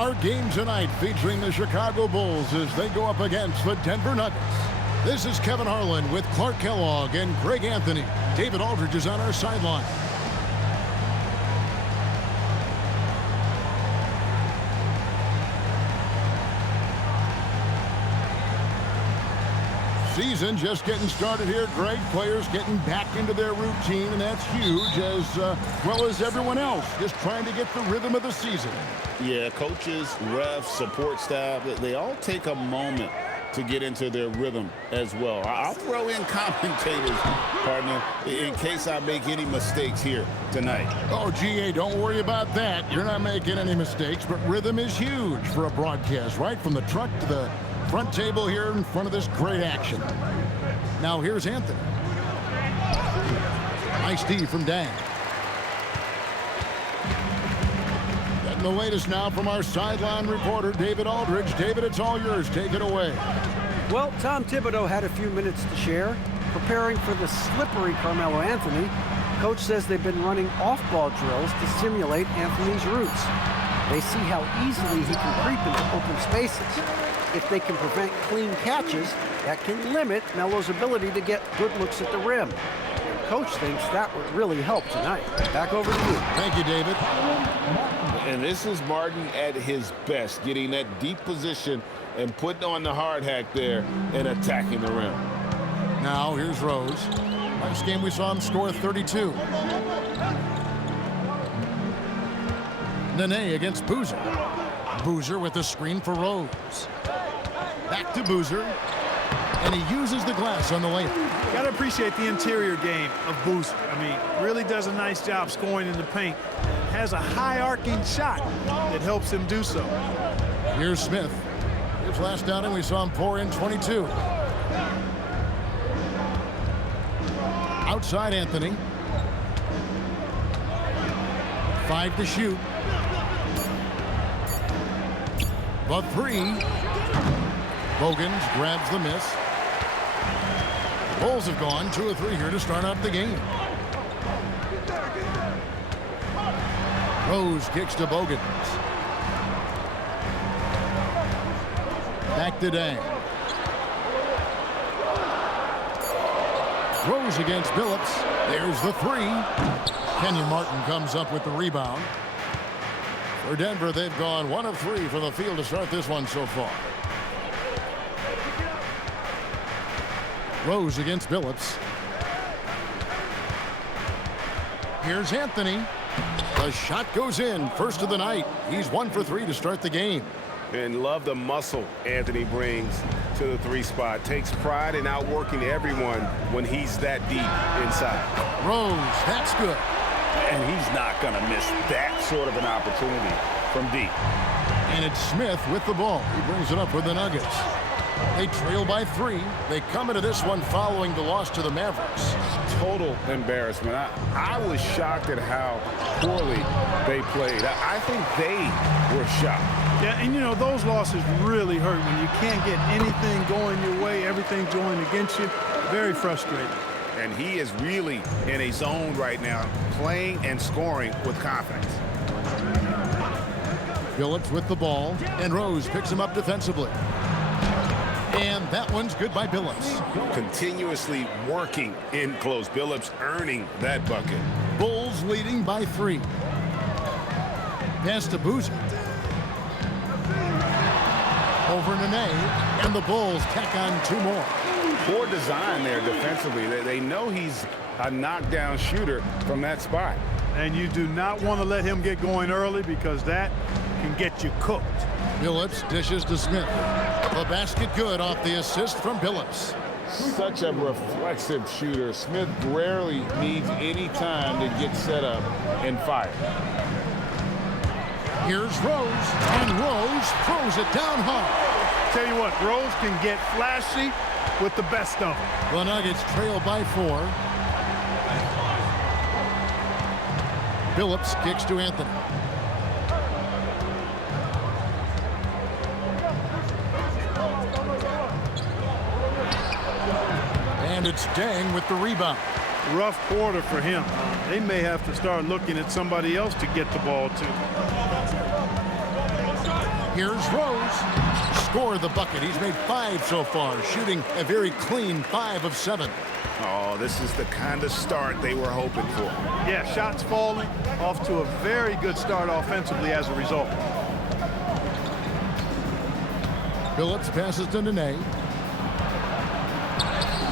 Our game tonight featuring the Chicago Bulls as they go up against the Denver Nuggets. This is Kevin Harlan with Clark Kellogg and Greg Anthony. David Aldridge is on our sideline. Season just getting started here, Greg. Players getting back into their routine, and that's huge, as well as everyone else just trying to get the rhythm of the season. Yeah, coaches, refs, support staff, they all take a moment to get into their rhythm as well. I'll throw in commentators, partner, in case I make any mistakes here tonight. Oh, GA, don't worry about that. You're not making any mistakes, but rhythm is huge for a broadcast, right? From the truck to the front table here in front of this great action. Now here's Anthony. Nice D from Dang. Getting the latest now from our sideline reporter, David Aldridge. David, it's all yours. Take it away. Well, Tom Thibodeau had a few minutes to share, preparing for the slippery Carmelo Anthony. Coach says they've been running off-ball drills to simulate Anthony's routes. They see how easily he can creep into open spaces. If they can prevent clean catches, that can limit Melo's ability to get good looks at the rim. And Coach thinks that would really help tonight. Back over to you. Thank you, David. And this is Martin at his best, getting that deep position and putting on the hard hack there and attacking the rim. Now here's Rose. Last game we saw him score 32. Nene against Boozer. Boozer with the screen for Rose. Back to Boozer, and he uses the glass on the layup. Got to appreciate the interior game of Boozer. I mean, really does a nice job scoring in the paint. Has a high arcing shot that helps him do so. Here's Smith. His last outing, we saw him pour in 22. Outside Anthony. 5 to shoot. The 3. Bogans grabs the miss. Bulls have gone 2 of 3 here to start out the game. Rose kicks to Bogans. Back to Dang. Rose against Billups. There's the 3. Kenyon Martin comes up with the rebound. For Denver, they've gone 1 of 3 from the field to start this one so far. Rose against Billups. Here's Anthony. The shot goes in. First of the night. He's 1 for 3 to start the game. And love the muscle Anthony brings to the 3 spot. Takes pride in outworking everyone when he's that deep inside. Rose, that's good. And he's not going to miss that sort of an opportunity from deep. And it's Smith with the ball. He brings it up for the Nuggets. They trail by 3. They come into this one following the loss to the Mavericks. Total embarrassment. I was shocked at how poorly they played. I think they were shocked. Yeah, and you know, those losses really hurt when you can't get anything going your way, everything's going against you. Very frustrating. And he is really in a zone right now, playing and scoring with confidence. Billups with the ball, and Rose picks him up defensively. And that one's good by Billups. Continuously working in close. Billups earning that bucket. Bulls leading by 3. Pass to Boozer. Over Nene, and the Bulls tack on 2 more. Poor design there defensively. They know he's a knockdown shooter from that spot. And you do not want to let him get going early because that can get you cooked. Billups dishes to Smith. The basket good off the assist from Billups. Such a reflexive shooter. Smith rarely needs any time to get set up and fire. Here's Rose, and Rose throws it down hard. Tell you what, Rose can get flashy with the best of them. The Nuggets trail by 4. Billups kicks to Anthony. And it's Dang with the rebound. Rough quarter for him. They may have to start looking at somebody else to get the ball to. Here's Rose. Score the bucket. He's made 5 so far, shooting a very clean 5 of 7. Oh, this is the kind of start they were hoping for. Yeah, shots falling, off to a very good start offensively as a result. Phillips passes to Nene.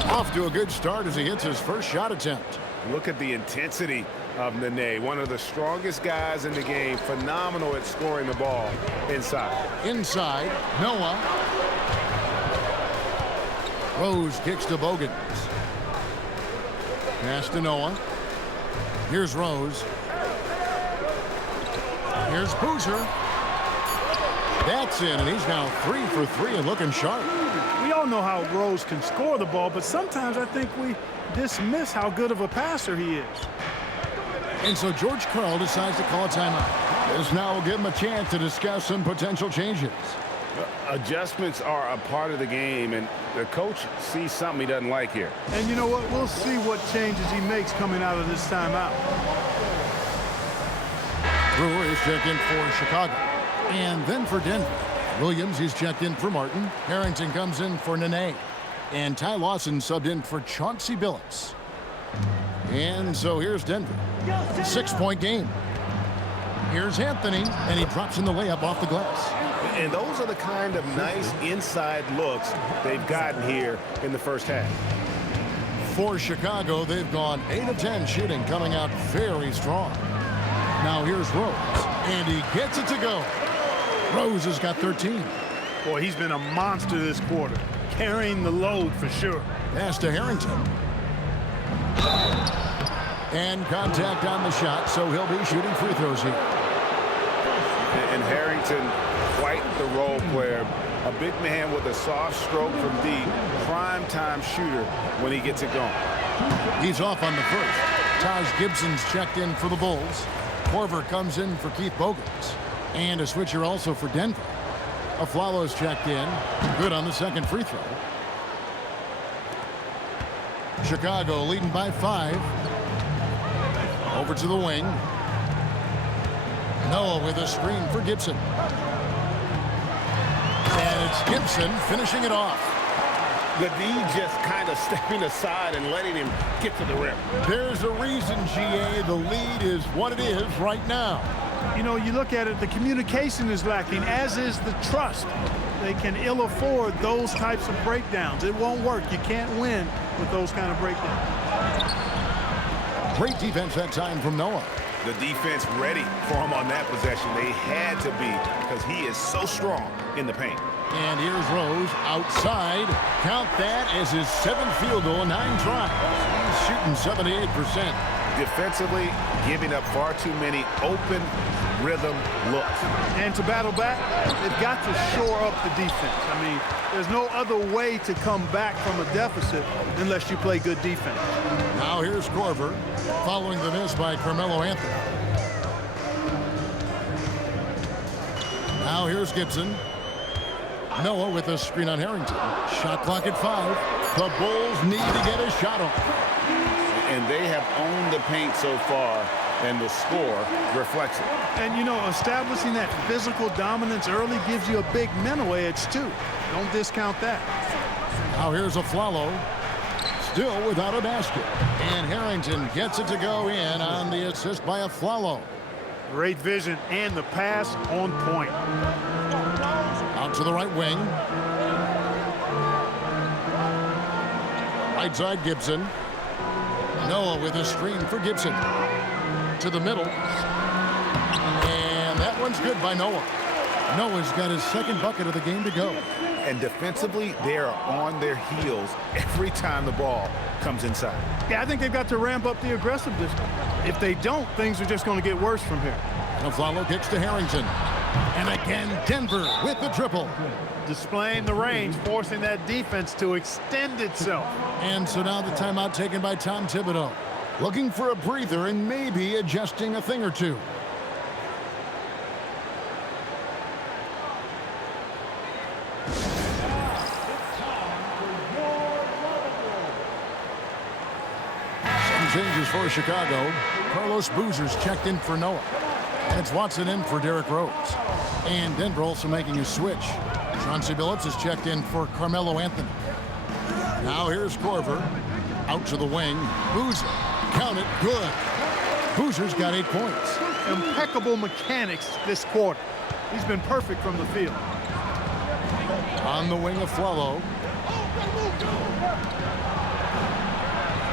Off to a good start as he hits his first shot attempt. Look at the intensity of Nene, one of the strongest guys in the game, phenomenal at scoring the ball inside. Inside, Noah. Rose kicks to Bogans. Pass to Noah. Here's Rose. Here's Boozer. That's in, and he's now 3 for 3 and looking sharp. We all know how Rose can score the ball, but sometimes I think we dismiss how good of a passer he is. And so George Karl decides to call a timeout. This now will give him a chance to discuss some potential changes. Adjustments are a part of the game, and the coach sees something he doesn't like here. And you know what? We'll see what changes he makes coming out of this timeout. Brewer is checked in for Chicago. And then for Denver. Williams is checked in for Martin. Harrington comes in for Nene. And Ty Lawson subbed in for Chauncey Billups. And so here's Denver. 6-point game. Here's Anthony, and he drops in the layup off the glass. And those are the kind of nice inside looks they've gotten here in the first half. For Chicago, they've gone 8 of 10 shooting, coming out very strong. Now here's Rose, and he gets it to go. Rose has got 13. Boy, he's been a monster this quarter, carrying the load for sure. Pass to Harrington. And contact on the shot, so he'll be shooting free throws here. And Harrington, quite the role player. A big man with a soft stroke from deep, prime-time shooter when he gets it going. He's off on the first. Taj Gibson's checked in for the Bulls. Korver comes in for Keith Bogans. And a switcher also for Denver. Aflalo's checked in. Good on the second free throw. Chicago leading by 5. Over to the wing. Noah with a screen for Gibson. And it's Gibson finishing it off. The D just kind of stepping aside and letting him get to the rim. There's a reason, GA, the lead is what it is right now. You know, you look at it, the communication is lacking, as is the trust. They can ill afford those types of breakdowns. It won't work. You can't win with those kind of breakdowns. Great defense that time from Noah. The defense ready for him on that possession. They had to be, because he is so strong in the paint. And here's Rose outside. Count that as his 7th field goal in 9 tries. He's shooting 78%. Defensively, giving up far too many open rhythm looks. And to battle back, they've got to shore up the defense. I mean, there's no other way to come back from a deficit unless you play good defense. Now here's Korver, following the miss by Carmelo Anthony. Now here's Gibson. Noah with a screen on Harrington. Shot clock at 5. The Bulls need to get a shot off. And they have owned the paint so far, and the score reflects it. And, you know, establishing that physical dominance early gives you a big mental edge, too. Don't discount that. Now here's Aflalo. Still without a basket. And Harrington gets it to go in on the assist by Aflalo. Great vision and the pass on point. Out to the right wing. Right side Gibson. Noah with a screen for Gibson. To the middle. And that one's good by Noah. Noah's got his 2nd bucket of the game to go. And defensively, they are on their heels every time the ball comes inside. Yeah, I think they've got to ramp up the aggressiveness. If they don't, things are just going to get worse from here. And Aflalo kicks to Harrington. And again, Denver with the triple. Displaying the range, forcing that defense to extend itself. And so now the timeout taken by Tom Thibodeau. Looking for a breather and maybe adjusting a thing or two. Some changes for Chicago. Carlos Boozer's checked in for Noah. It's Watson in for Derrick Rose. And Denver also making a switch. Chauncey Billups is checked in for Carmelo Anthony. Now here's Korver. Out to the wing. Boozer. Count it. Good. Boozer's got 8 points. Impeccable mechanics this quarter. He's been perfect from the field. On the wing of Flalo.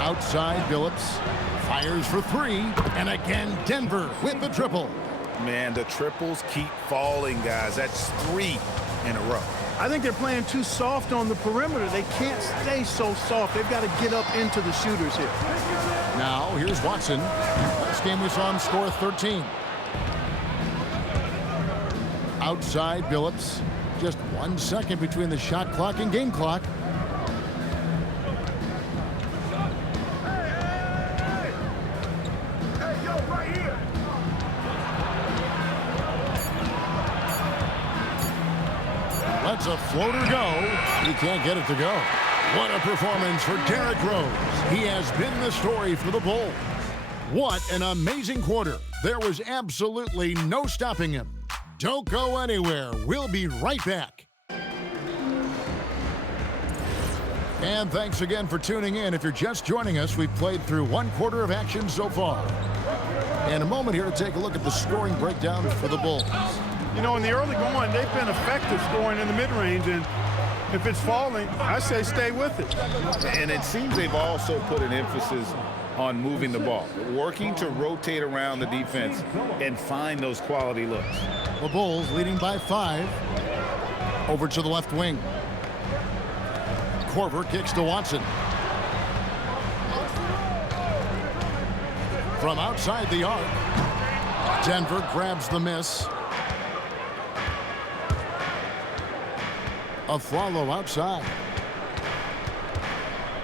Outside Billups. Fires for 3. And again, Denver with the triple. Man, the triples keep falling, guys. That's 3 in a row. I think they're playing too soft on the perimeter. They can't stay so soft. They've got to get up into the shooters here. Now, here's Watson. Last game we saw him score 13. Outside Billups. Just 1 second between the shot clock and game clock. Lets a floater go. He can't get it to go. What a performance for Derrick Rose. He has been the story for the Bulls. What an amazing quarter. There was absolutely no stopping him. Don't go anywhere. We'll be right back. And thanks again for tuning in. If you're just joining us, we've played through 1 quarter of action so far. And a moment here to take a look at the scoring breakdown for the Bulls. You know, in the early going, they've been effective scoring in the mid-range, and if it's falling, I say stay with it. And it seems they've also put an emphasis on moving the ball, working to rotate around the defense and find those quality looks. The Bulls leading by 5. Over to the left wing. Korver kicks to Watson. From outside the arc, Denver grabs the miss. Aflalo outside.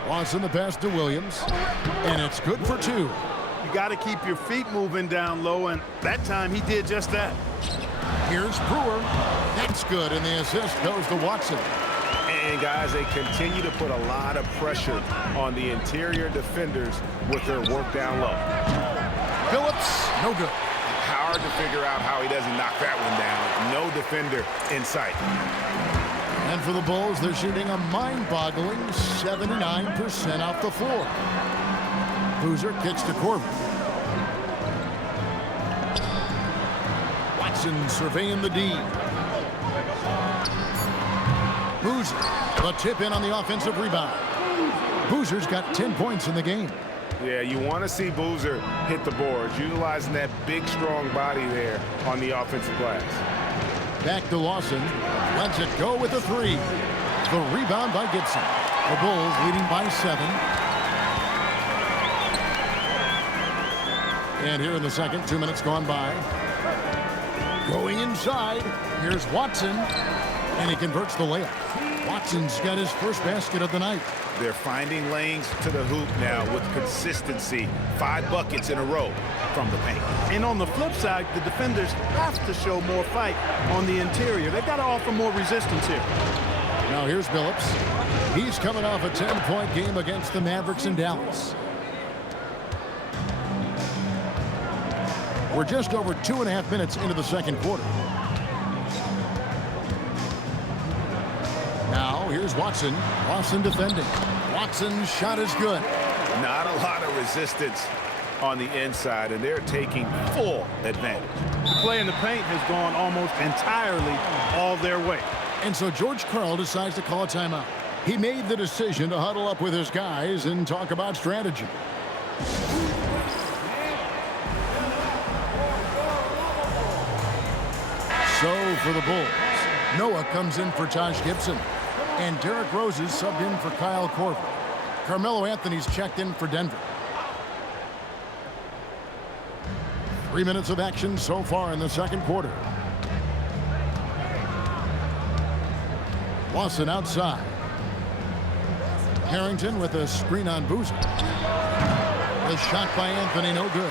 Watson the pass to Williams. And it's good for 2. You got to keep your feet moving down low, and that time he did just that. Here's Brewer. That's good, and the assist goes to Watson. And guys, they continue to put a lot of pressure on the interior defenders with their work down low. Phillips, no good. Hard to figure out how he doesn't knock that one down. No defender in sight. And for the Bulls, they're shooting a mind-boggling 79% off the floor. Boozer kicks to Korver. Watson surveying the D. Boozer, the tip in on the offensive rebound. Boozer's got 10 points in the game. Yeah, you want to see Boozer hit the boards, utilizing that big, strong body there on the offensive glass. Back to Lawson. Lets it go with a 3. The rebound by Gibson. The Bulls leading by 7. And here in the second, 2 minutes gone by. Going inside. Here's Watson. And he converts the layup. Watson's got his first basket of the night. They're finding lanes to the hoop now with consistency. 5 buckets in a row from the paint. And on the flip side, the defenders have to show more fight on the interior. They've got to offer more resistance here. Now here's Billups. He's coming off a 10-point game against the Mavericks in Dallas. We're just over 2.5 minutes into the second quarter. Now here's Watson. Watson defending. Watson's shot is good. Not a lot of resistance on the inside, and they're taking full advantage. The play in the paint has gone almost entirely all their way. And so George Karl decides to call a timeout. He made the decision to huddle up with his guys and talk about strategy. So for the Bulls, Noah comes in for Taj Gibson. And Derrick Rose is subbed in for Kyle Korver. Carmelo Anthony's checked in for Denver. 3 minutes of action so far in the second quarter. Lawson outside. Harrington with a screen on Boozer. The shot by Anthony, no good.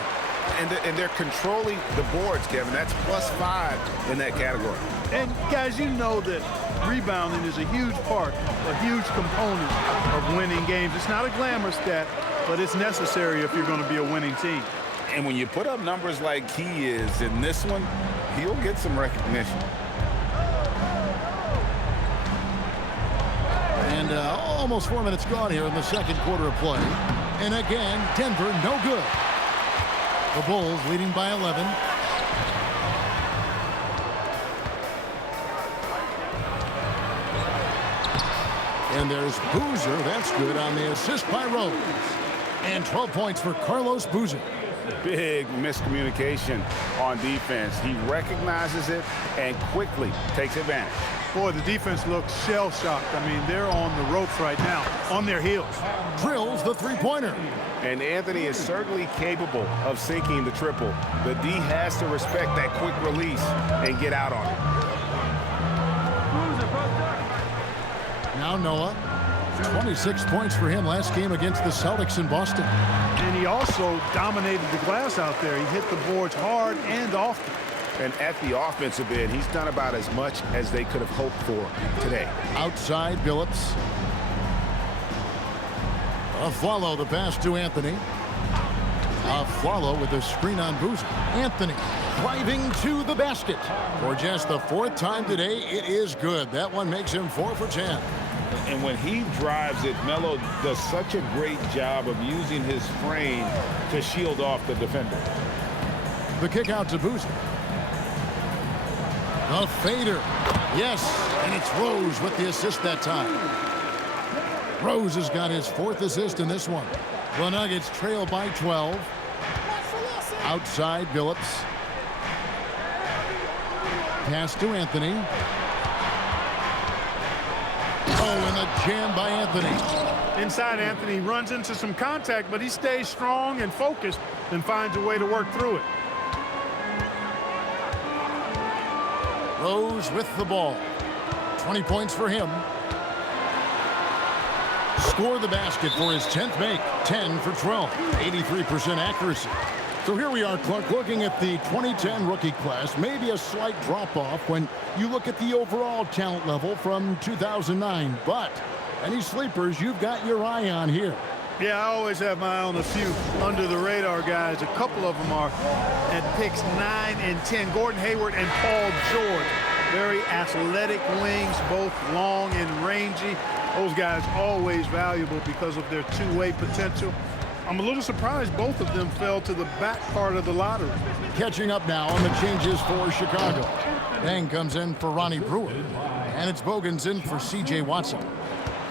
And they're controlling the boards, Kevin. That's +5 in that category. And guys, you know that rebounding is a huge part, a huge component of winning games. It's not a glamour stat, but it's necessary if you're going to be a winning team. And when you put up numbers like he is in this one, he'll get some recognition. And almost 4 minutes gone here in the second quarter of play. And again, Denver no good. The Bulls leading by 11. And there's Boozer. That's good on the assist by Rose. And 12 points for Carlos Boozer. Big miscommunication on defense. He recognizes it and quickly takes advantage. Boy, the defense looks shell-shocked. I mean, they're on the ropes right now, on their heels. Drills the three-pointer. And Anthony is certainly capable of sinking the triple. The D has to respect that quick release and get out on it. Now Noah. 26 points for him last game against the Celtics in Boston. And he also dominated the glass out there. He hit the boards hard and often. And at the offensive end, he's done about as much as they could have hoped for today. Outside Billups. Afflalo the pass to Anthony. Afflalo with a screen on Boozer. Anthony driving to the basket. For just the fourth time today, it is good. That one makes him 4 for 10. And when he drives it, Melo does such a great job of using his frame to shield off the defender. The kick out to Boozer. A fader. Yes, and it's Rose with the assist that time. Rose has got his 4th assist in this one. The Nuggets trail by 12. Outside Billups. Pass to Anthony. Oh, and a jam by Anthony. Inside, Anthony runs into some contact, but he stays strong and focused and finds a way to work through it. Rose with the ball. 20 points for him. Score the basket for his 10th make. 10 for 12. 83% accuracy. So here we are, Clark, looking at the 2010 rookie class. Maybe a slight drop-off when you look at the overall talent level from 2009. But any sleepers you've got your eye on here? Yeah, I always have my eye on a few under-the-radar guys. A couple of them are at picks 9 and 10. Gordon Hayward and Paul George. Very athletic wings, both long and rangy. Those guys always valuable because of their two-way potential. I'm a little surprised both of them fell to the back part of the lottery. Catching up now on the changes for Chicago. Bang comes in for Ronnie Brewer. And it's Bogans in for C.J. Watson.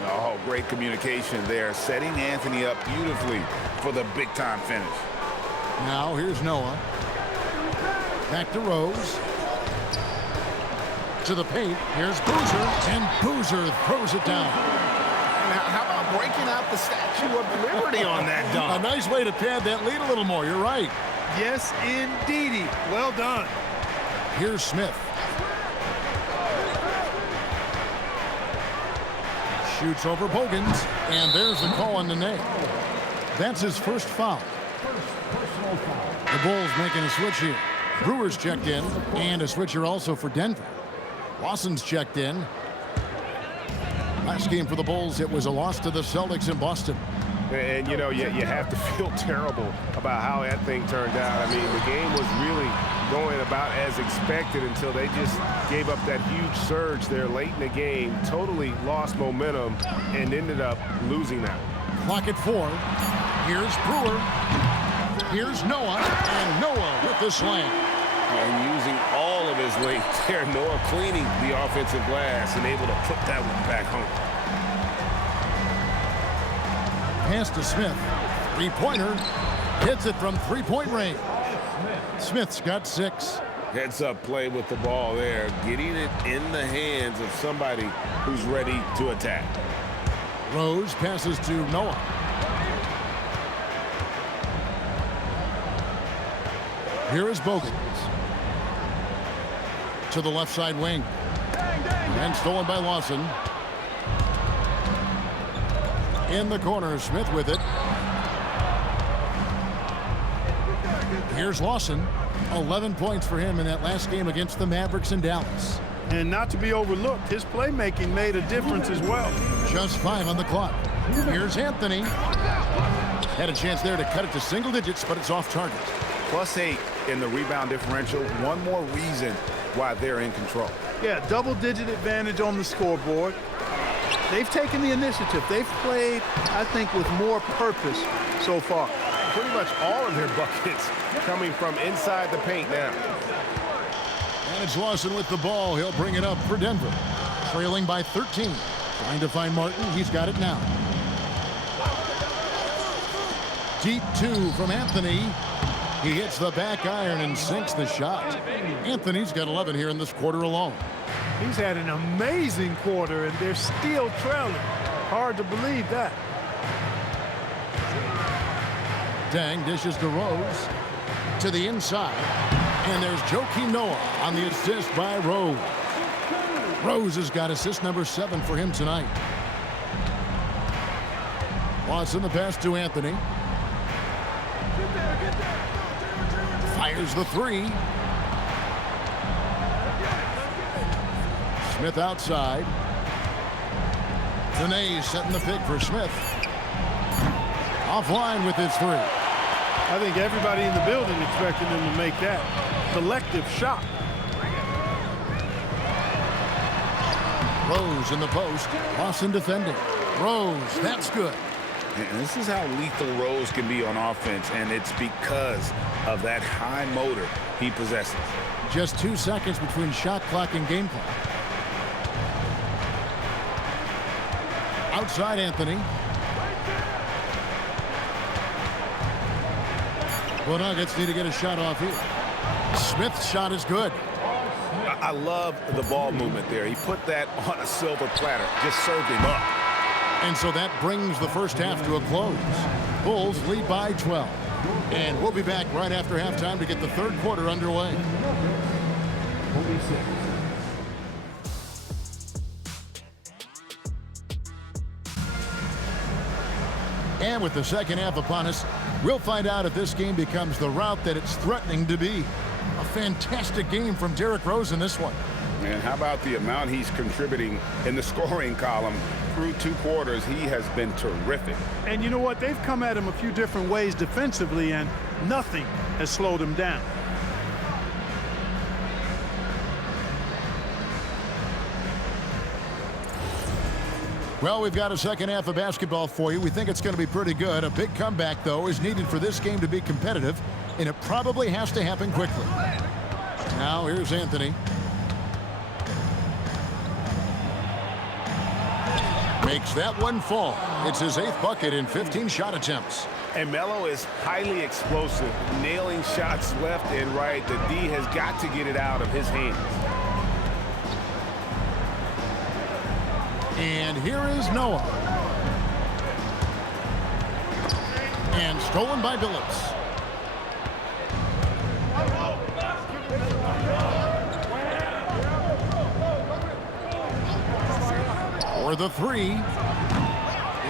Oh, great communication there, setting Anthony up beautifully for the big-time finish. Now here's Noah. Back to Rose. To the paint. Here's Boozer. And Boozer throws it down. Now, how about breaking out the Statue of Liberty on that dunk? A nice way to pad that lead a little more. You're right. Yes, indeedy. Well done. Here's Smith. Shoots over Bogans. And there's the call on Nene. That's his first foul. The Bulls making a switch here. Brewer's checked in. And a switcher also for Denver. Lawson's checked in. Last game for the Bulls, it was a loss to the Celtics in Boston. And, you know, you have to feel terrible about how that thing turned out. I mean, the game was really going about as expected until they just gave up that huge surge there late in the game, totally lost momentum, and ended up losing that. Clock at 4. Here's Brewer. Here's Noah. And Noah with the slam. And using all of his weight there, Noah cleaning the offensive glass and able to put that one back home. Pass to Smith. Three-pointer. Hits it from three-point range. Smith's got 6. Heads-up play with the ball there, getting it in the hands of somebody who's ready to attack. Rose passes to Noah. Here is Bogans. To the left side wing. And stolen by Lawson. In the corner, Smith with it. Here's Lawson. 11 points for him in that last game against the Mavericks in Dallas. And not to be overlooked, his playmaking made a difference as well. Just 5 on the clock. Here's Anthony. Had a chance there to cut it to single digits, but it's off target. +8 in the rebound differential. One more reason why they're in control. Yeah, double-digit advantage on the scoreboard. They've taken the initiative. They've played, I think, with more purpose so far. Pretty much all of their buckets coming from inside the paint now. And it's Lawson with the ball. He'll bring it up for Denver. Trailing by 13. Trying to find Martin. He's got it now. Deep 2 from Anthony. He hits the back iron and sinks the shot. Anthony's got 11 here in this quarter alone. He's had an amazing quarter, and they're still trailing. Hard to believe that. Dang dishes to Rose. To the inside. And there's Joakim Noah on the assist by Rose. Rose has got assist number 7 for him tonight. Watson the pass to Anthony. Fires the 3. Smith outside. Dene setting the pick for Smith. Offline with his 3. I think everybody in the building expected him to make that collective shot. Rose in the post. Lawson defending. Rose, that's good. And this is how lethal Rose can be on offense, and it's because of that high motor he possesses. Just 2 seconds between shot clock and game clock. Outside Anthony. The Nuggets need to get a shot off here. Smith's shot is good. I love the ball movement there. He put that on a silver platter, just served him up. And so that brings the first half to a close. Bulls lead by 12. And we'll be back right after halftime to get the third quarter underway. And with the second half upon us, we'll find out if this game becomes the route that it's threatening to be. A fantastic game from Derrick Rose in this one. And how about the amount he's contributing in the scoring column? Through 2 quarters, he has been terrific. And you know what? They've come at him a few different ways defensively, and nothing has slowed him down. Well, we've got a second half of basketball for you. We think it's going to be pretty good. A big comeback, though, is needed for this game to be competitive, and it probably has to happen quickly. Now, here's Anthony. Makes that one fall. It's his 8th bucket in 15 shot attempts. And Melo is highly explosive, nailing shots left and right. The D has got to get it out of his hands. And here is Noah. And stolen by Billups. For the 3.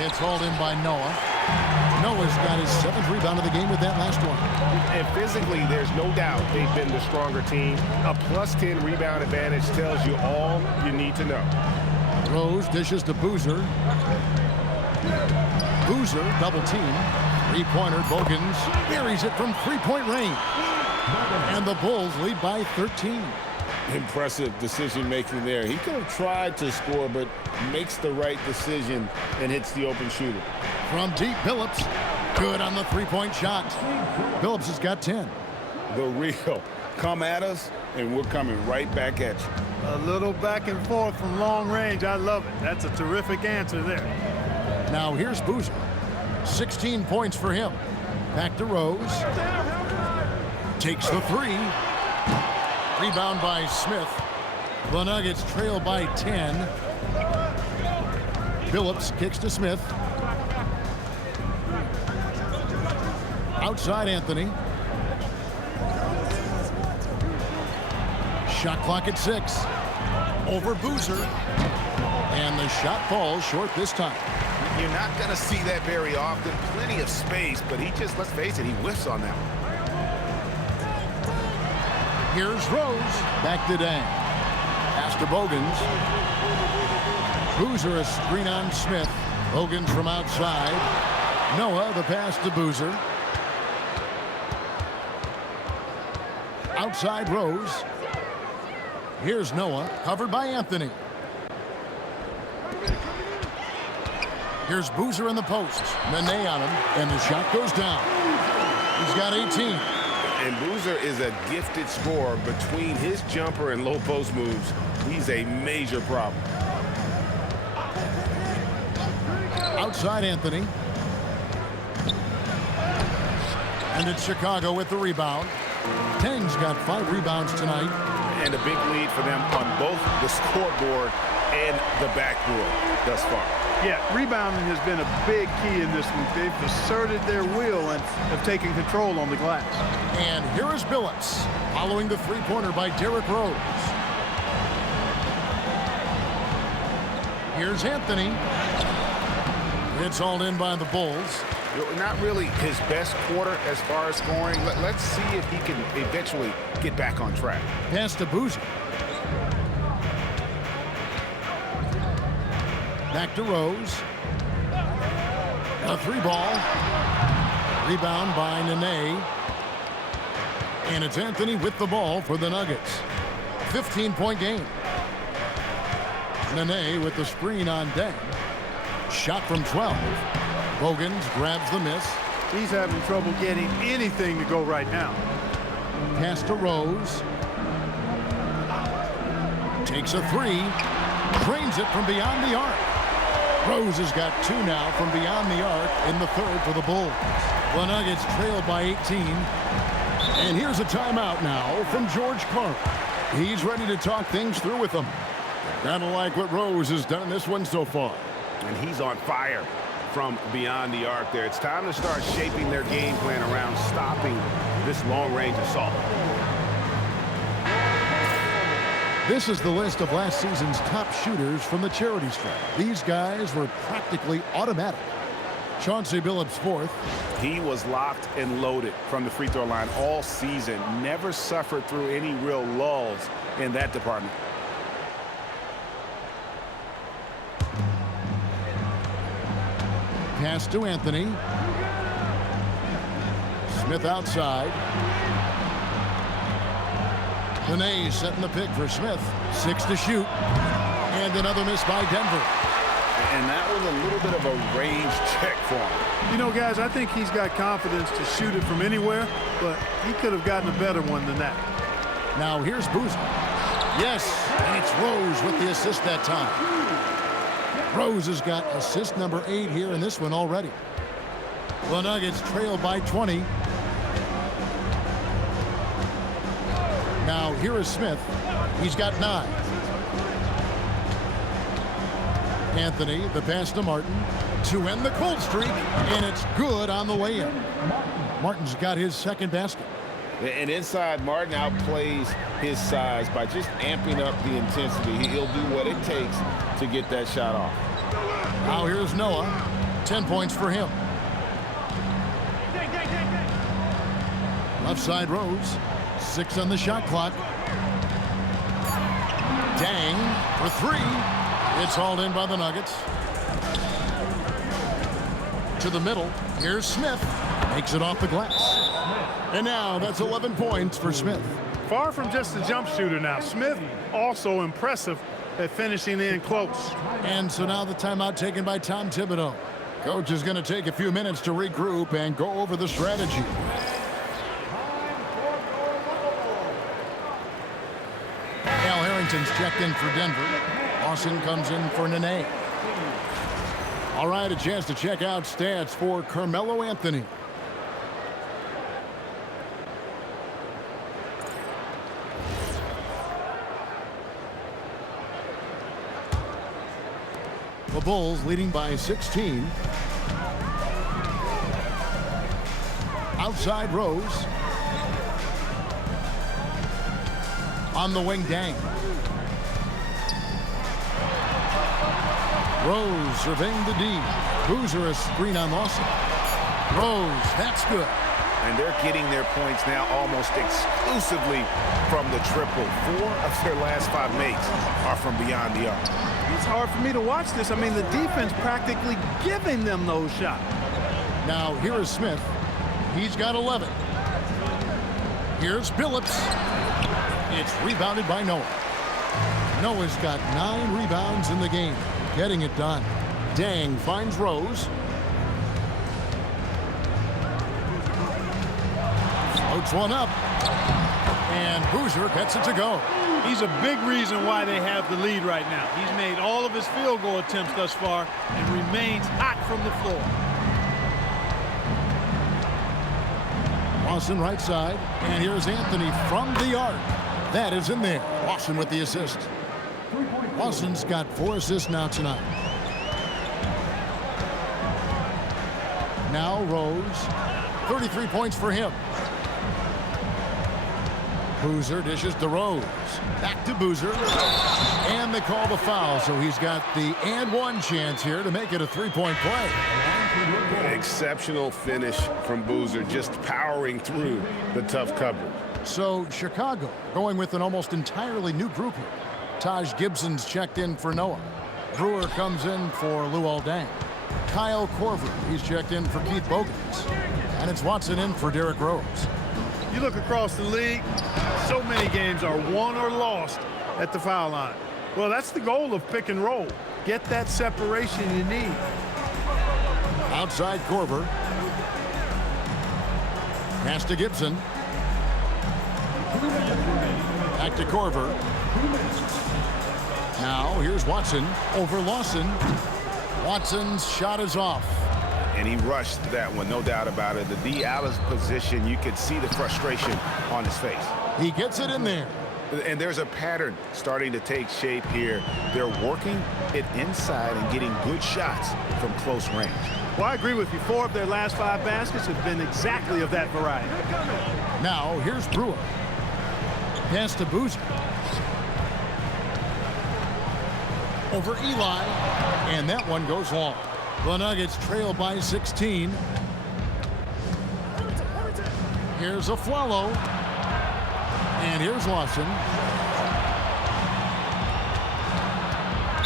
It's hauled in by Noah. Noah's got his 7th rebound of the game with that last one. And physically, there's no doubt they've been the stronger team. A +10 rebound advantage tells you all you need to know. Rose dishes to Boozer. Boozer double team. 3-pointer. Bogans buries it from 3-point range. And the Bulls lead by 13. Impressive decision-making there. He could have tried to score, but makes the right decision and hits the open shooter. From deep, Billups. Good on the 3-point shot. Billups has got 10. The real. Come at us, and we're coming right back at you. A little back and forth from long range. I love it. That's a terrific answer there. Now here's Boozer. 16 points for him. Back to Rose. Takes the 3. Rebound by Smith. The Nuggets trail by 10. Billups kicks to Smith. Outside Anthony. Shot clock at 6. Over Boozer. And the shot falls short this time. You're not going to see that very often. Plenty of space, but he just, let's face it, he whiffs on that one. Here's Rose. Back to Dang. Pass to Bogans. Boozer a screen on Smith. Bogans from outside. Noah the pass to Boozer. Outside Rose. Here's Noah, covered by Anthony. Here's Boozer in the post. Nene on him, and the shot goes down. He's got 18. And Boozer is a gifted scorer. Between his jumper and low post moves, he's a major problem. Outside Anthony. And it's Chicago with the rebound. Tang's got 5 rebounds tonight. And a big lead for them on both the scoreboard and the backboard thus far. Yeah, rebounding has been a big key in this one. They've asserted their will and have taken control on the glass. And here is Billups, following the three-pointer by Derrick Rose. Here's Anthony. It's hauled in by the Bulls. Not really his best quarter as far as scoring. Let's see if he can eventually get back on track. Pass to Boozer. Back to Rose. A 3-ball. Rebound by Nene. And it's Anthony with the ball for the Nuggets. 15-point game. Nene with the screen on Deng. Shot from 12. Bogans grabs the miss. He's having trouble getting anything to go right now. Pass to Rose. Takes a 3. Drains it from beyond the arc. Rose has got 2 now from beyond the arc in the third for the Bulls. The Nuggets trail by 18. And here's a timeout now from George Karl. He's ready to talk things through with them. Kind of like what Rose has done in this one so far. And he's on fire from beyond the arc there. It's time to start shaping their game plan around stopping this long-range assault. This is the list of last season's top shooters from the charity stripe. These guys were practically automatic. Chauncey Billups 4th. He was locked and loaded from the free throw line all season. Never suffered through any real lulls in that department. Pass to Anthony. Smith outside. Nene setting the pick for Smith. 6 to shoot. And another miss by Denver. And that was a little bit of a range check for him. You know, guys, I think he's got confidence to shoot it from anywhere, but he could have gotten a better one than that. Now here's Boozer. Yes, and it's Rose with the assist that time. Rose has got assist number 8 here in this one already. The Nuggets trail by 20. Now here is Smith. He's got 9. Anthony, the pass to Martin to end the cold streak, and it's good on the way in. Martin's got his second basket. And inside, Martin outplays his size by just amping up the intensity. He'll do what it takes to get that shot off. Now here's Noah. 10 points for him. Left side Rose. 6 on the shot clock. Deng for 3. It's hauled in by the Nuggets. To the middle. Here's Smith. Makes it off the glass. And now that's 11 points for Smith. Far from just a jump shooter now. Smith also impressive at finishing in close. And so now the timeout taken by Tom Thibodeau. Coach is going to take a few minutes to regroup and go over the strategy. Al Harrington's checked in for Denver. Lawson comes in for Nene. All right, a chance to check out stats for Carmelo Anthony. The Bulls leading by 16. Outside Rose. On the wing, Deng. Rose surveying the D. Boozer a screen on Lawson. Rose, that's good. And they're getting their points now almost exclusively from the triple. 4 of their last 5 makes are from beyond the arc. It's hard for me to watch this. I mean, the defense practically giving them those shots. Now, here is Smith. He's got 11. Here's Billups. It's rebounded by Noah. Noah's got 9 rebounds in the game, getting it done. Dang finds Rose. Floats one up. And Boozer gets it to go. He's a big reason why they have the lead right now. He's made all of his field goal attempts thus far and remains hot from the floor. Lawson right side. And here's Anthony from the arc. That is in there. Lawson with the assist. Lawson's got 4 assists now tonight. Now Rose. 33 points for him. Boozer dishes to Rose. Back to Boozer. And they call the foul, so he's got the and one chance here to make it a 3-point play. Exceptional finish from Boozer, just powering through the tough coverage. So Chicago going with an almost entirely new group here. Taj Gibson's checked in for Noah. Brewer comes in for Luol Deng. Kyle Korver, he's checked in for Keith Bogans. And it's Watson in for Derrick Rose. You look across the league, so many games are won or lost at the foul line. Well, that's the goal of pick and roll. Get that separation you need. Outside Korver. Pass to Gibson. Back to Korver. Now here's Watson over Lawson. Watson's shot is off. And he rushed that one, no doubt about it. The D out of position, you could see the frustration on his face. He gets it in there. And there's a pattern starting to take shape here. They're working it inside and getting good shots from close range. Well, I agree with you. 4 of their last 5 baskets have been exactly of that variety. Now here's Brewer. Pass to Boozer. Over Eli. And that one goes long. The Nuggets trail by 16. Here's Aflalo. And here's Lawson.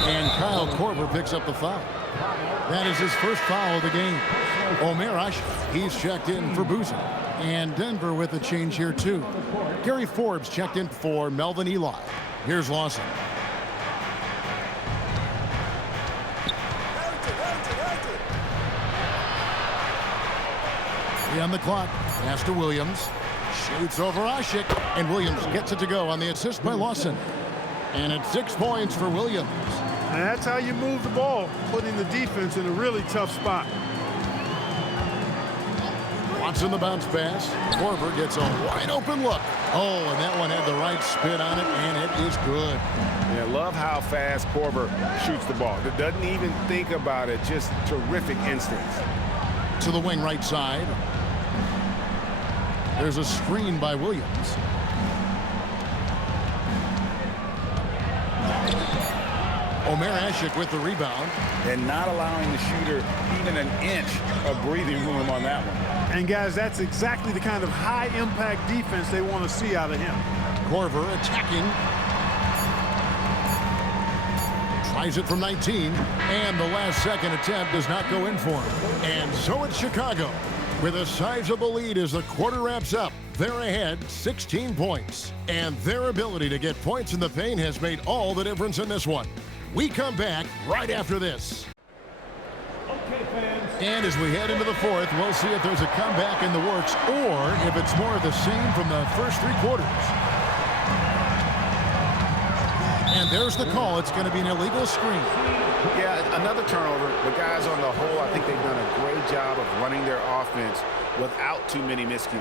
And Kyle Korver picks up the foul. That is his first foul of the game. Omer Asher, he's checked in for Boozer. And Denver with a change here too. Gary Forbes checked in for Melvin Eli. Here's Lawson. On the clock. Pass to Williams. Shoots over Ashik. And Williams gets it to go on the assist by Lawson. And it's 6 points for Williams. And that's how you move the ball, putting the defense in a really tough spot. Watson the bounce pass. Korver gets a wide open look. Oh, and that one had the right spin on it, and it is good. Yeah, love how fast Korver shoots the ball. It doesn't even think about it. Just terrific instincts. To the wing right side. There's a screen by Williams. Omer Asik with the rebound. And not allowing the shooter even an inch of breathing room on that one. And, guys, that's exactly the kind of high-impact defense they want to see out of him. Korver attacking. Tries it from 19. And the last second attempt does not go in for him. And so it's Chicago with a sizable lead as the quarter wraps up. They're ahead 16 points. And their ability to get points in the paint has made all the difference in this one. We come back right after this. And as we head into the fourth, we'll see if there's a comeback in the works or if it's more of the same from the first 3 quarters. And there's the call. It's going to be an illegal screen. Yeah, another turnover. The guys on the whole, I think they've done a great job of running their offense without too many miscues.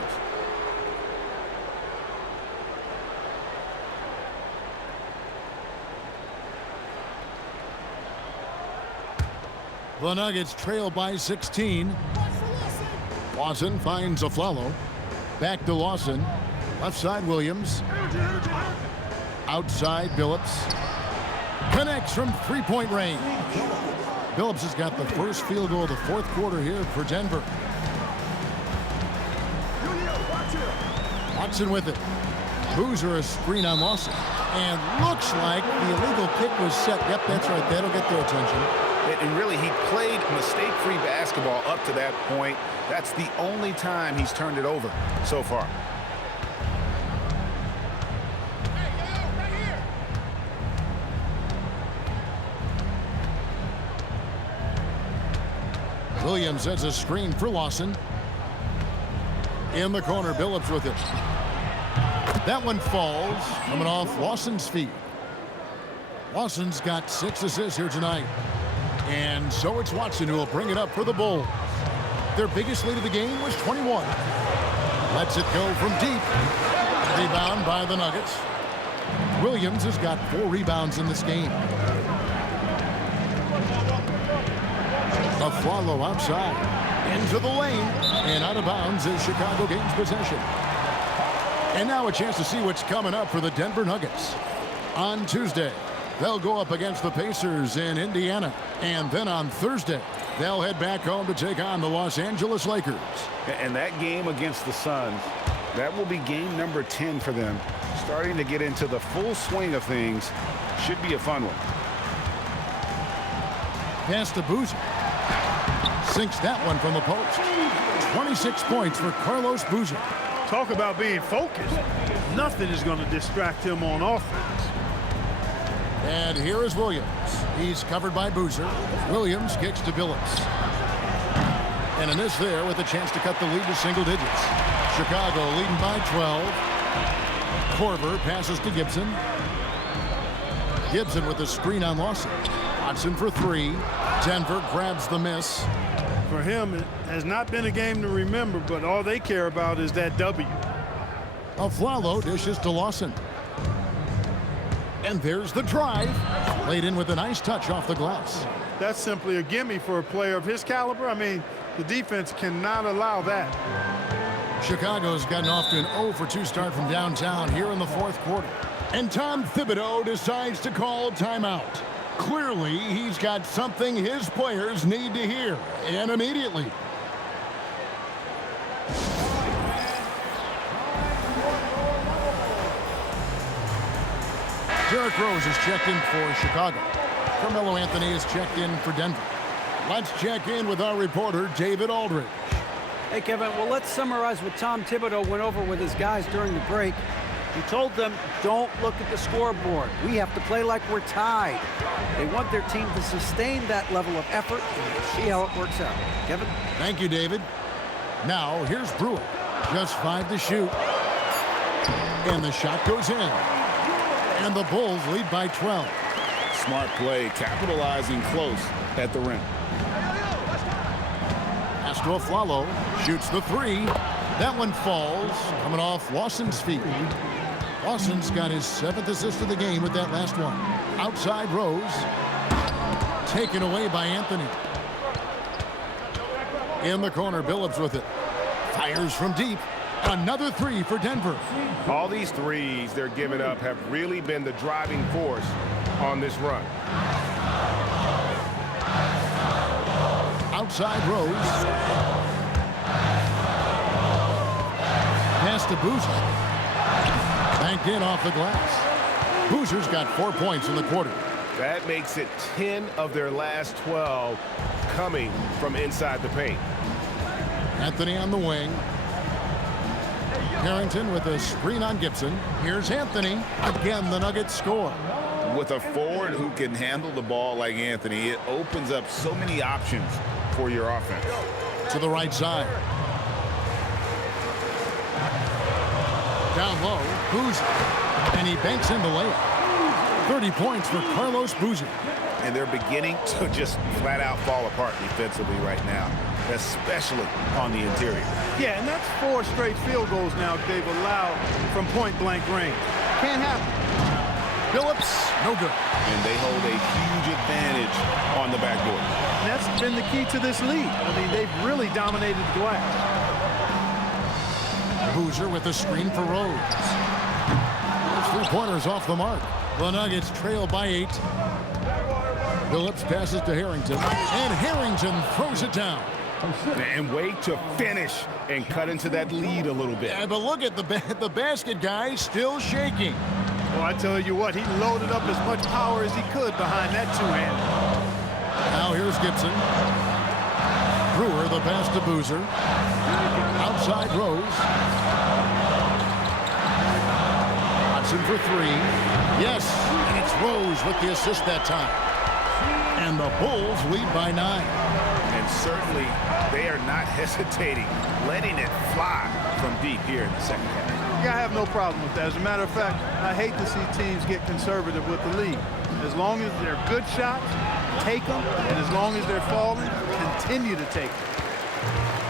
The Nuggets trail by 16. Lawson finds Aflalo. Back to Lawson. Left side Williams. Outside Billups. Connects from 3-point range. Billups has got the first field goal of the fourth quarter here for Denver. Watson with it. Boozer a screen on Lawson. And looks like the illegal kick was set. Yep, that's right. That'll get their attention. And really, he played mistake-free basketball up to that point. That's the only time he's turned it over so far. Williams sets a screen for Lawson. In the corner, Billups with it. That one falls, coming off Lawson's feet. Lawson's got 6 assists here tonight. And so it's Watson who will bring it up for the Bulls. Their biggest lead of the game was 21. Lets it go from deep. Rebound by the Nuggets. Williams has got 4 rebounds in this game. Aflalo outside. Into the lane. And out of bounds as Chicago gains possession. And now a chance to see what's coming up for the Denver Nuggets. On Tuesday, they'll go up against the Pacers in Indiana. And then on Thursday, they'll head back home to take on the Los Angeles Lakers. And that game against the Suns, that will be game number 10 for them. Starting to get into the full swing of things. Should be a fun one. Pass to Boozer. Sinks that one from the post. 26 points for Carlos Boozer. Talk about being focused. Nothing is going to distract him on offense. And here is Williams. He's covered by Boozer. Williams kicks to Billups. And a miss there with a chance to cut the lead to single digits. Chicago leading by 12. Korver passes to Gibson. Gibson with the screen on Lawson. Watson for 3. Denver grabs the miss. For him, it has not been a game to remember, but all they care about is that W. Aflalo dishes to Lawson. And there's the drive. Laid in with a nice touch off the glass. That's simply a gimme for a player of his caliber. I mean, the defense cannot allow that. Chicago's gotten off to an 0 for 2 start from downtown here in the 4th quarter. And Tom Thibodeau decides to call timeout. Clearly, he's got something his players need to hear, and immediately. Derrick Rose is checked in for Chicago. Carmelo Anthony is checked in for Denver. Let's check in with our reporter, David Aldridge. Hey, Kevin, well, let's summarize what Tom Thibodeau went over with his guys during the break. He told them, don't look at the scoreboard. We have to play like we're tied. They want their team to sustain that level of effort, and we'll see how it works out. Kevin? Thank you, David. Now, here's Brewer. Just 5 to shoot. And the shot goes in. And the Bulls lead by 12. Smart play, capitalizing close at the rim. Pass to Aflalo. Shoots the 3. That one falls, coming off Lawson's feet. Lawson's got his 7th assist of the game with that last one. Outside Rose. Taken away by Anthony. In the corner, Billups with it. Fires from deep. Another 3 for Denver. All these threes they're giving up have really been the driving force on this run. Outside Rose. Pass to Boozer. Banked in off the glass. Boozer's got 4 points in the quarter. That makes it 10 of their last 12 coming from inside the paint. Anthony on the wing. Harrington with a screen on Gibson. Here's Anthony. Again, the Nuggets score. With a forward who can handle the ball like Anthony, it opens up so many options for your offense. To the right side. Down low, Boozer. And he banks in the layup. 30 points for Carlos Boozer. And they're beginning to just flat out fall apart defensively right now, especially on the interior. Yeah, and that's 4 straight field goals now they've allowed from point-blank range. Can't happen. Billups, no good. And they hold a huge advantage on the backboard. And that's been the key to this lead. I mean, they've really dominated the glass. Boozer with the screen for Rose. 3-pointers off the mark. The Nuggets trail by 8. Billups passes to Harrington. And Harrington throws it down. And wait to finish and cut into that lead a little bit. Yeah, but look at the basket guy still shaking. Well, I tell you what, he loaded up as much power as he could behind that two-hander. Now here's Gibson. Brewer, the pass to Boozer. Outside Rose. Watson for 3. Yes, and it's Rose with the assist that time. And the Bulls lead by 9. And And certainly they are not hesitating, letting it fly from deep here in the second half. Yeah, I have no problem with that. As a matter of fact, I hate to see teams get conservative with the lead. As long as they're good shots, take them. And as long as they're falling, continue to take them.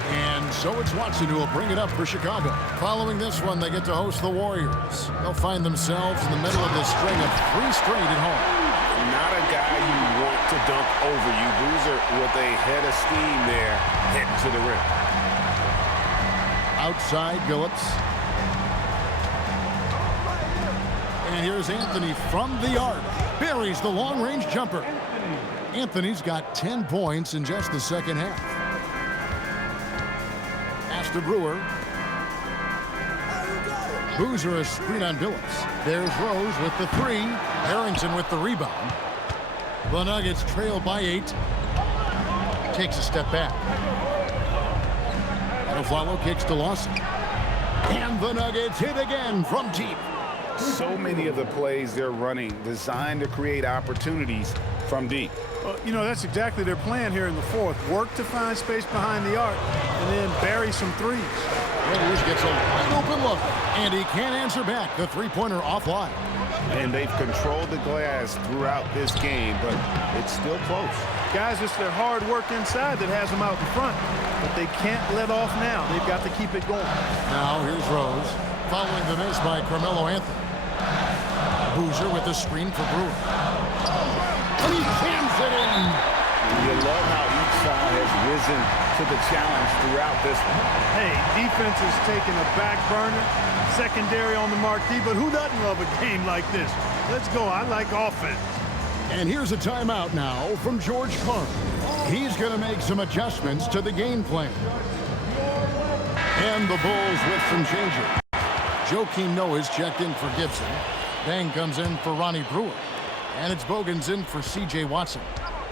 And so it's Watson who will bring it up for Chicago. Following this one, they get to host the Warriors. They'll find themselves in the middle of this string of 3 straight at home. Not a guy you want to dunk over you. Boozer with a head of steam there heading to the rim. Outside Billups. And here's Anthony from the arc. Buries the long-range jumper. Anthony's got 10 points in just the second half. To Brewer. Boozer a screen on Billups. There's Rose with the 3. Harrington with the rebound. The Nuggets trail by 8. Takes a step back. Adoflalo kicks to Lawson. And the Nuggets hit again from deep. So many of the plays they're running designed to create opportunities from deep. Well, you know, that's exactly their plan here in the fourth. Work to find space behind the arc and then bury some threes. Rose gets a wide open look, and he can't answer back. The three-pointer offline. And they've controlled the glass throughout this game, but it's still close. Guys, it's their hard work inside that has them out in front. But they can't let off now. They've got to keep it going. Now here's Rose, following the miss by Carmelo Anthony. Boozer with the screen for Brewer. And he jams it in. You love how each side has risen to the challenge throughout this one. Hey, defense is taking a back burner, secondary on the marquee, but who doesn't love a game like this? Let's go. I like offense. And here's a timeout now from George Carl. He's going to make some adjustments to the game plan. And the Bulls with some changes. Joakim Noah's checked in for Gibson. Bang comes in for Ronnie Brewer. And it's Bogan's in for C.J. Watson.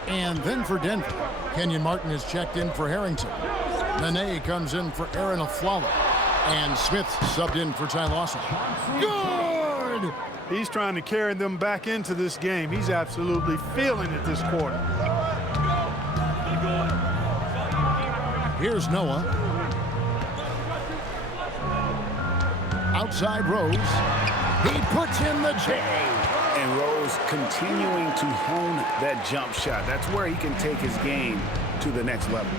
And then for Denver, Kenyon Martin is checked in for Harrington. Nene comes in for Aaron Aflalo. And Smith subbed in for Ty Lawson. Good! He's trying to carry them back into this game. He's absolutely feeling it this quarter. Here's Noah. Outside Rose. He puts in the J. And Rose continuing to hone that jump shot. That's where he can take his game to the next level.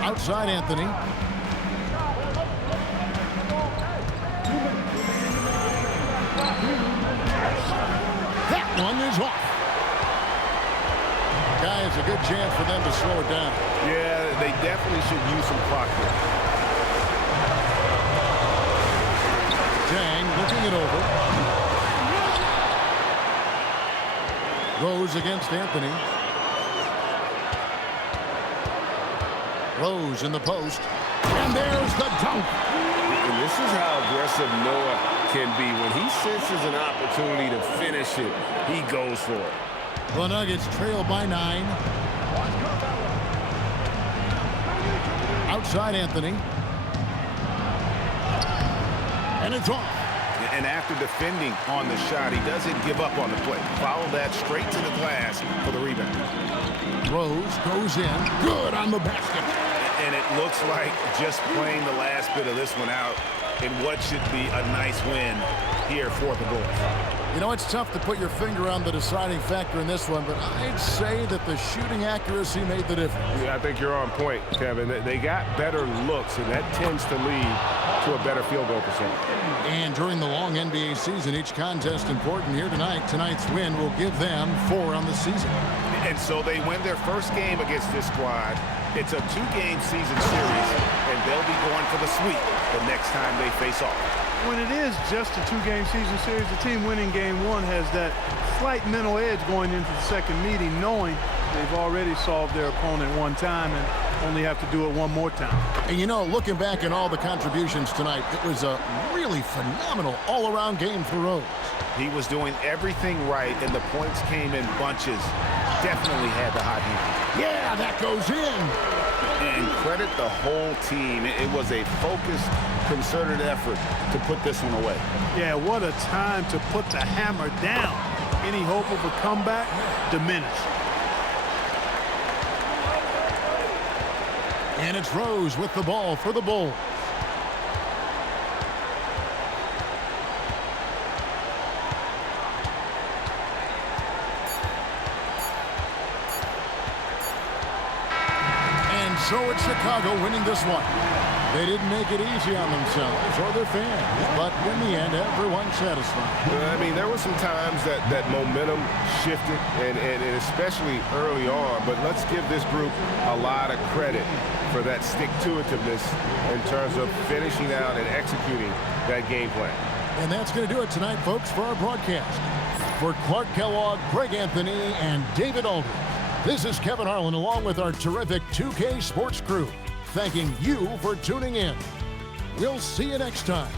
Outside Anthony. That one is off. Guys, a good chance for them to slow it down. Yeah, they definitely should use some clock here. Jang looking it over. Rose against Anthony. Rose in the post. And there's the dunk. And this is how aggressive Noah can be. When he senses an opportunity to finish it, he goes for it. The Nuggets trail by 9. Outside Anthony. And it's off. And after defending on the shot, he doesn't give up on the play. Follow that straight to the glass for the rebound. Rose goes in. Good on the basket. And it looks like just playing the last bit of this one out in what should be a nice win here for the Bulls. You know, it's tough to put your finger on the deciding factor in this one, but I'd say that the shooting accuracy made the difference. Yeah, I think you're on point, Kevin. They got better looks, and that tends to lead to a better field goal percentage. And during the long NBA season, each contest important here tonight. Tonight's win will give them 4 on the season. And so they win their first game against this squad. It's a 2-game season series, and they'll be going for the sweep the next time they face off. When it is just a 2-game season series, the team winning game 1 has that slight mental edge going into the second meeting, knowing they've already solved their opponent one time and only have to do it one more time. And you know, looking back at all the contributions tonight, it was a really phenomenal all-around game for Rose. He was doing everything right, and the points came in bunches. Definitely had the hot hand. Yeah, that goes in. And credit the whole team. It was a focused, concerted effort to put this one away. Yeah, what a time to put the hammer down. Any hope of a comeback diminished. And it's Rose with the ball for the Bulls. And so it's Chicago winning this one. They didn't make it easy on themselves or their fans, but in the end, everyone's satisfied. Well, I mean, there were some times that momentum shifted, and especially early on, but let's give this group a lot of credit for that stick-to-itiveness in terms of finishing out and executing that game plan. And that's going to do it tonight, folks, for our broadcast. For Clark Kellogg, Greg Anthony, and David Aldridge, this is Kevin Harlan along with our terrific 2K Sports crew, thanking you for tuning in. We'll see you next time.